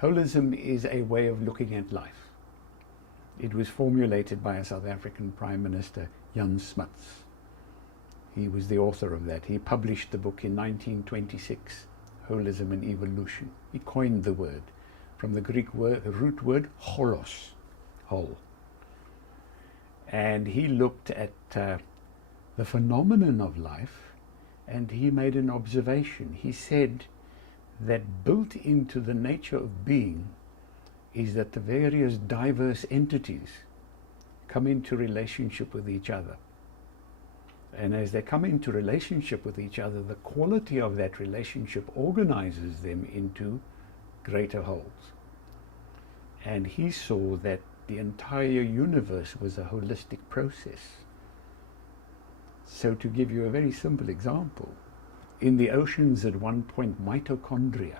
Holism is a way of looking at life. It was formulated by a South African Prime Minister, Jan Smuts. He was the author of that. He published the book in 1926, Holism and Evolution. He coined the word from the Greek root word holos, whole. And he looked at the phenomenon of life, and he made an observation. He said that built into the nature of being is that the various diverse entities come into relationship with each other. And as they come into relationship with each other, the quality of that relationship organizes them into greater wholes. And he saw that the entire universe was a holistic process. So to give you a very simple example, in the oceans at one point, mitochondria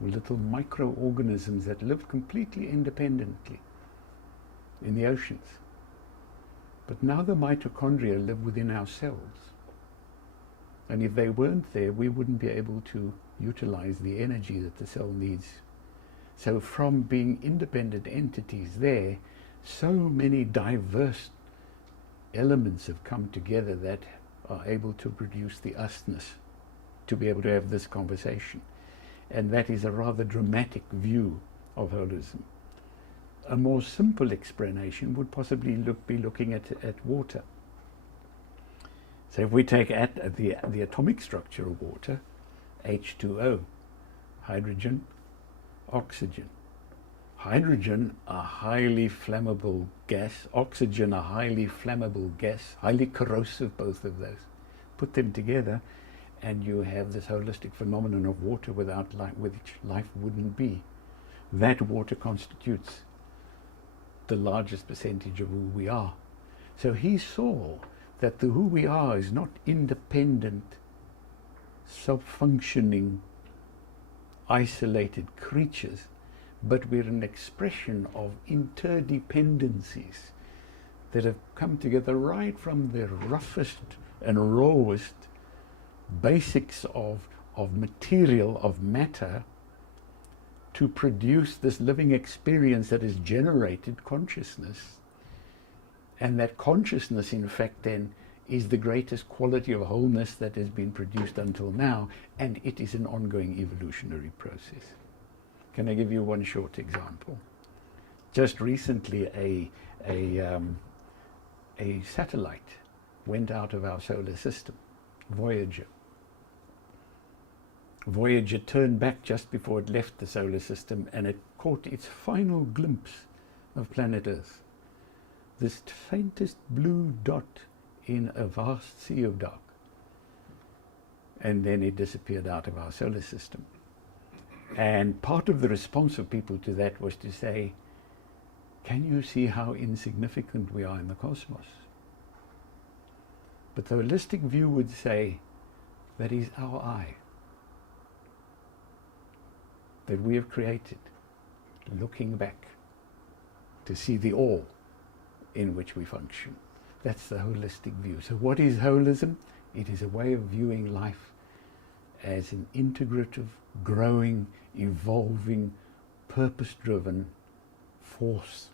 were little microorganisms that lived completely independently in the oceans. But now the mitochondria live within our cells. And if they weren't there, we wouldn't be able to utilize the energy that the cell needs. So from being independent entities there, so many diverse elements have come together that are able to produce the usness, to be able to have this conversation. And that is a rather dramatic view of holism. A more simple explanation would possibly be looking at water. So if we take the atomic structure of water, H2O, hydrogen, oxygen. Hydrogen, a highly flammable gas, oxygen, a highly flammable gas, highly corrosive, both of those. Put them together and you have this holistic phenomenon of water without life, which life wouldn't be. That water constitutes the largest percentage of who we are. So he saw that the who we are is not independent, self-functioning, isolated creatures, but we're an expression of interdependencies that have come together right from the roughest and rawest basics of material, of matter, to produce this living experience that has generated consciousness. And that consciousness, in fact, then is the greatest quality of wholeness that has been produced until now, and it is an ongoing evolutionary process. Can I give you one short example? Just recently, a satellite went out of our solar system, Voyager. Voyager turned back just before it left the solar system, and it caught its final glimpse of planet Earth. This faintest blue dot in a vast sea of dark. And then it disappeared out of our solar system. And part of the response of people to that was to say, can you see how insignificant we are in the cosmos? But the holistic view would say, that is our eye that we have created, looking back to see the all in which we function. That's the holistic view. So what is holism? It is a way of viewing life as an integrative, growing, evolving, purpose-driven force